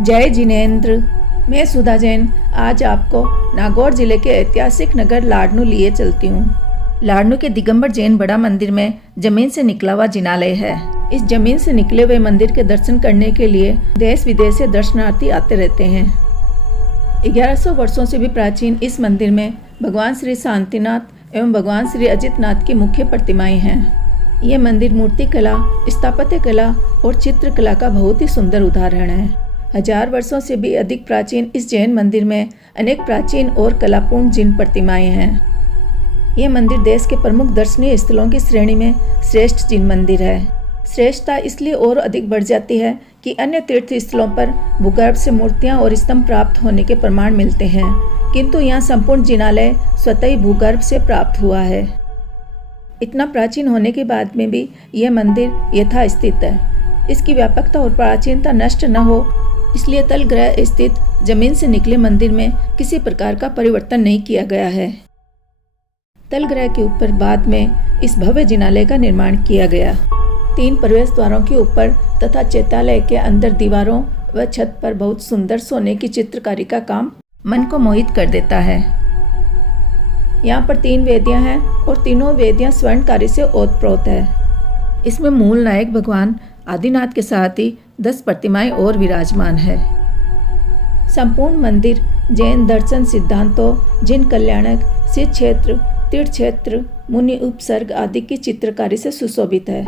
जय जिनेंद्र। मैं सुधा जैन आज आपको नागौर जिले के ऐतिहासिक नगर लाडनू लिए चलती हूँ। लाडनू के दिगंबर जैन बड़ा मंदिर में जमीन से निकला हुआ जिनालय है। इस जमीन से निकले हुए मंदिर के दर्शन करने के लिए देश विदेश से दर्शनार्थी आते रहते हैं। 1100 वर्षों से भी प्राचीन इस मंदिर में भगवान श्री शांतिनाथ एवं भगवान श्री अजितनाथ की मुख्य प्रतिमाएं हैं। ये मंदिर मूर्ति कला, स्थापत्य कला और चित्रकला का बहुत ही सुंदर उदाहरण है। 1000 वर्षों से भी अधिक प्राचीन इस जैन मंदिर में अनेक प्राचीन और कलापूर्ण जिन प्रतिमाएं हैं। ये मंदिर देश के प्रमुख दर्शनीय स्थलों की श्रेणी में श्रेष्ठ जिन मंदिर है। श्रेष्ठता इसलिए और अधिक बढ़ जाती है कि अन्य तीर्थ स्थलों पर भूगर्भ से मूर्तियां और स्तंभ प्राप्त होने के प्रमाण मिलते हैं, किंतु यहाँ संपूर्ण जिनालय स्वतः ही भूगर्भ से प्राप्त हुआ है। इतना प्राचीन होने के बाद में भी यह मंदिर यथास्थित है। इसकी व्यापकता और प्राचीनता नष्ट न हो, इसलिए तलग्रह स्थित जमीन से निकले मंदिर में किसी प्रकार का परिवर्तन नहीं किया गया है। तलग्रह के ऊपर बाद में इस भव्य जिनालय का निर्माण किया गया। 3 प्रवेश द्वारों के ऊपर तथा चैत्यालय के अंदर दीवारों व छत पर बहुत सुंदर सोने की चित्रकारी का काम मन को मोहित कर देता है। यहाँ पर 3 वेदियाँ हैं और तीनों वेदियाँ स्वर्णकारी से ओतप्रोत है। इसमें मूल नायक भगवान आदिनाथ के साथ ही 10 प्रतिमाएं और विराजमान है। संपूर्ण मंदिर जैन दर्शन सिद्धांतों, जिन कल्याणक, सिद्ध क्षेत्र, तीर्थ क्षेत्र, मुनि उपसर्ग आदि की चित्रकारी से सुशोभित है।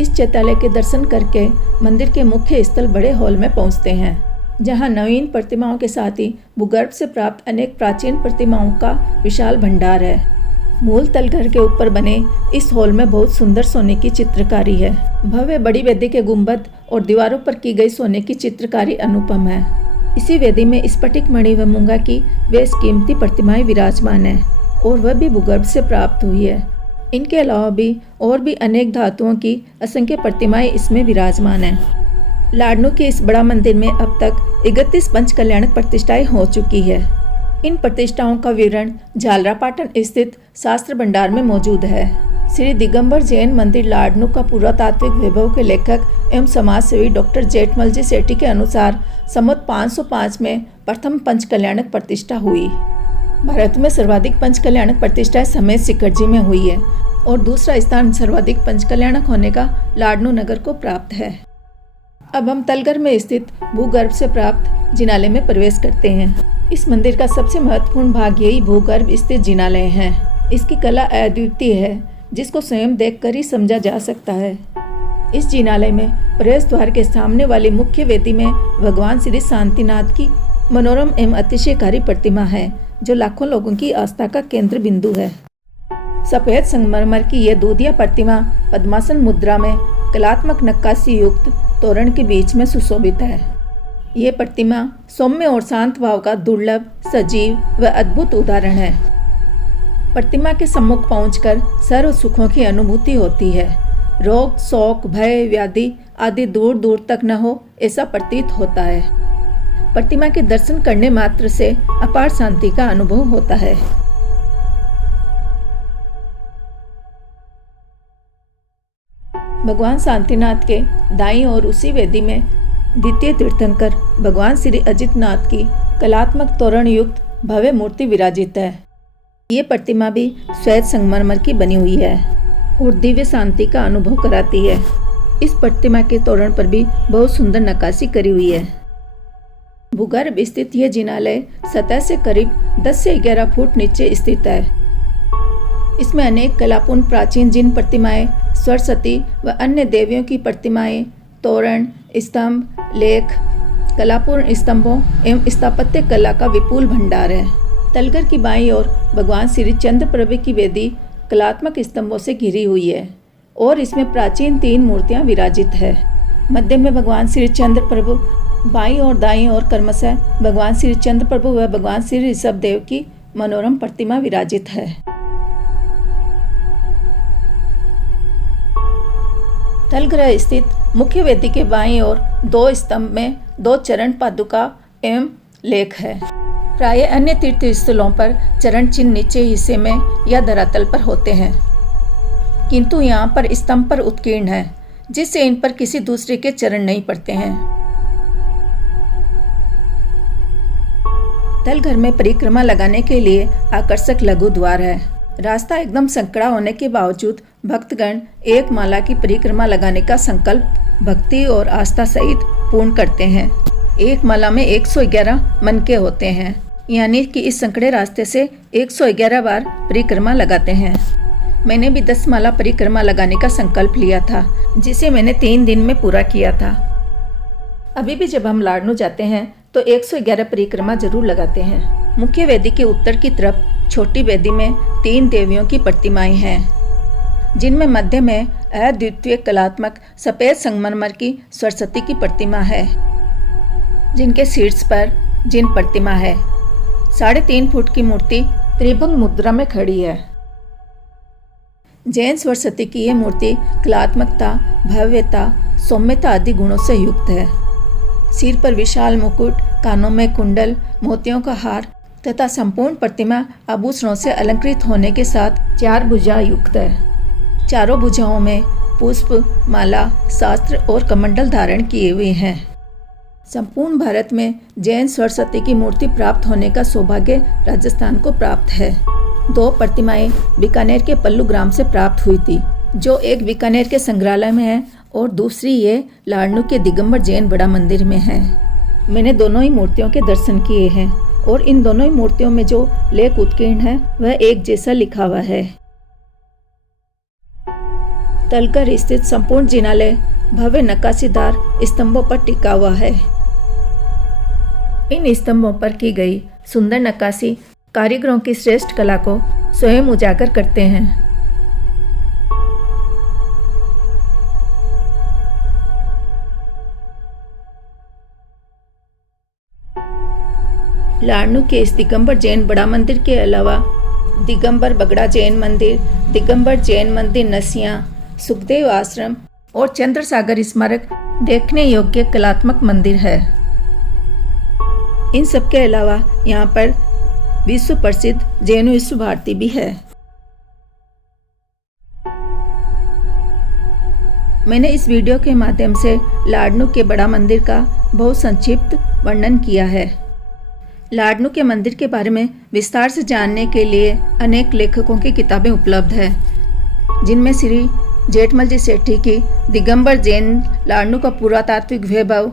इस चैत्यालय के दर्शन करके मंदिर के मुख्य स्थल बड़े हॉल में पहुंचते हैं, जहां नवीन प्रतिमाओं के साथ ही भूगर्भ से प्राप्त अनेक प्राचीन प्रतिमाओं का विशाल भंडार है। मूल तलघर के ऊपर बने इस हॉल में बहुत सुंदर सोने की चित्रकारी है। भव्य बड़ी वेदी के गुंबद और दीवारों पर की गई सोने की चित्रकारी अनुपम है। इसी वेदी में स्फटिक मणि व मूंगा की बेश कीमती प्रतिमाएं विराजमान है और वह भी भूगर्भ से प्राप्त हुई है। इनके अलावा भी और भी अनेक धातुओं की असंख्य प्रतिमाएं इसमें विराजमान हैं। लाडनू के इस बड़ा मंदिर में अब तक 31 पंच कल्याणक प्रतिष्ठाएं हो चुकी है। इन प्रतिष्ठाओं का विवरण झालरापाटन स्थित शास्त्र भंडार में मौजूद है। श्री दिगंबर जैन मंदिर लाडनू का पुरातात्विक वैभव के लेखक एवं समाजसेवी डॉक्टर जेठमलजी सेठी के अनुसार संवत 505 में प्रथम पंच कल्याणक प्रतिष्ठा हुई। भारत में सर्वाधिक पंच कल्याणक प्रतिष्ठाएं समेत सिकरजी में हुई है और दूसरा स्थान सर्वाधिक पंच कल्याणक होने का लाडनू नगर को प्राप्त है। अब हम तलघर में स्थित भूगर्भ से प्राप्त जिनालय में प्रवेश करते हैं। इस मंदिर का सबसे महत्वपूर्ण भाग यही भूगर्भ स्थित जिनालय है। इसकी कला अद्वितीय है, जिसको स्वयं देखकर ही समझा जा सकता है। इस जिनालय में प्रवेश द्वार के सामने वाली मुख्य वेदी में भगवान श्री शांतिनाथ की मनोरम एवं अतिशयकारी प्रतिमा है, जो लाखों लोगों की आस्था का केंद्र बिंदु है। सफेद संगमरमर की यह दूधिया प्रतिमा पद्मासन मुद्रा में कलात्मक नक्काशी युक्त तोरण के बीच में सुशोभित है। ये प्रतिमा सौम्य और शांत भाव का दुर्लभ, सजीव व अद्भुत उदाहरण है। प्रतिमा के सम्मुख पहुंचकर सर्व सुखों की अनुभूति होती है। रोग, शोक, भय, व्याधि आदि दूर दूर तक न हो, ऐसा प्रतीत होता है। प्रतिमा के दर्शन करने मात्र से अपार शांति का अनुभव होता है। भगवान शांतिनाथ के दाईं ओर उसी वेदी में द्वितीय तीर्थंकर भगवान श्री अजितनाथ की कलात्मक तोरण युक्त भव्य मूर्ति विराजित है। ये प्रतिमा भी श्वेत संगमरमर की बनी हुई है और दिव्य शांति का अनुभव कराती है। इस प्रतिमा के तोरण पर भी बहुत सुंदर नक्काशी करी हुई है। भूगर्भ स्थित यह जिनालय सतह से करीब 10 से 11 फुट नीचे स्थित है। इसमें अनेक कलापूर्ण प्राचीन जिन प्रतिमाएं, सरस्वती व अन्य देवियों की प्रतिमाएं, तोरण, स्तंभ, लेख, कलापूर्ण स्तंभों एवं स्थापत्य कला का विपुल भंडार है। तलघर की बाईं ओर भगवान श्री चंद्रप्रभु की वेदी कलात्मक स्तंभों से घिरी हुई है और इसमें प्राचीन 3 मूर्तियां विराजित है। मध्य में भगवान श्री चंद्रप्रभु, बाईं और दाईं ओर क्रमशः भगवान श्री चंद्रप्रभु व भगवान श्री ऋषभदेव की मनोरम प्रतिमा विराजित है। तलघर स्थित मुख्य वेदी के बाईं ओर 2 स्तंभ में 2 चरण पादुका एवं लेख है। प्राय अन्य तीर्थ स्थलों पर चरण चिन्ह नीचे हिस्से में या धरातल पर होते हैं, किंतु यहाँ पर स्तंभ पर उत्कीर्ण है। जिससे इन पर किसी दूसरे के चरण नहीं पड़ते हैं। तलघर में परिक्रमा लगाने के लिए आकर्षक लघु द्वार है। रास्ता एकदम संकरा होने के बावजूद भक्तगण एक माला की परिक्रमा लगाने का संकल्प भक्ति और आस्था सहित पूर्ण करते हैं। एक माला में 111 मनके होते हैं, यानी कि इस संकरे रास्ते से 111 बार परिक्रमा लगाते हैं। मैंने भी 10 माला परिक्रमा लगाने का संकल्प लिया था, जिसे मैंने 3 दिन में पूरा किया था। अभी भी जब हम लाडनू जाते हैं तो 111 परिक्रमा जरूर लगाते हैं। मुख्य वेदी के उत्तर की तरफ छोटी वेदी में 3 देवियों की प्रतिमाएं हैं, जिनमें मध्य में अद्वितीय कलात्मक सफेद संगमरमर की सरस्वती की प्रतिमा है, जिनके शीर्ष पर जिन प्रतिमा है। 3.5 फुट की मूर्ति त्रिभंग मुद्रा में खड़ी है। जैन सरस्वती की यह मूर्ति कलात्मकता, भव्यता, सौम्यता आदि गुणों से युक्त है। सिर पर विशाल मुकुट, कानों में कुंडल, मोतियों का हार तथा संपूर्ण प्रतिमा आभूषणों से अलंकृत होने के साथ 4 भुजा युक्त है। चारों भुजाओं में पुष्प, माला, शास्त्र और कमंडल धारण किए हुए हैं। संपूर्ण भारत में जैन सरस्वती की मूर्ति प्राप्त होने का सौभाग्य राजस्थान को प्राप्त है। 2 प्रतिमाएं बीकानेर के पल्लू ग्राम से प्राप्त हुई थी, जो एक बीकानेर के संग्रहालय में है और दूसरी ये लाडनू के दिगंबर जैन बड़ा मंदिर में है। मैंने दोनों ही मूर्तियों के दर्शन किए हैं और इन दोनों ही मूर्तियों में जो लेख उत्कीर्ण है वह एक जैसा लिखा हुआ है। तलकर स्थित संपूर्ण जिनालय भव्य नक्काशीदार स्तंभों पर टिका हुआ है। इन स्तंभों पर की गई सुंदर नक्काशी कारीगरों की श्रेष्ठ कला को स्वयं उजागर करते हैं। लाडनू के इस दिगंबर जैन बड़ा मंदिर के अलावा दिगंबर बगड़ा जैन मंदिर, दिगंबर जैन मंदिर नसिया, सुखदेव आश्रम और चंद्रसागर स्मारक देखने योग्य कलात्मक मंदिर है। इन सब के अलावा यहाँ पर विश्व प्रसिद्ध जैन विश्व भारती भी है। मैंने इस वीडियो के माध्यम से लाडनू के बड़ा मंदिर का बहुत संक्षिप्त वर्णन किया है। लाडनू के मंदिर के बारे में विस्तार से जानने के लिए अनेक लेखकों की किताबें उपलब्ध है, जिनमें श्री जेठमलजी सेठी की दिगंबर जैन लाडनू का पुरातात्विक वैभव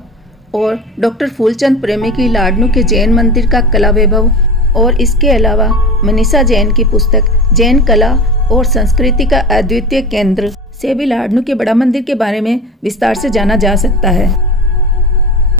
और डॉक्टर फूलचंद प्रेमी की लाडनू के जैन मंदिर का कला वैभव और इसके अलावा मनीषा जैन की पुस्तक जैन कला और संस्कृति का अद्वितीय केंद्र से भी लाडनू के बड़ा मंदिर के बारे में विस्तार से जाना जा सकता है।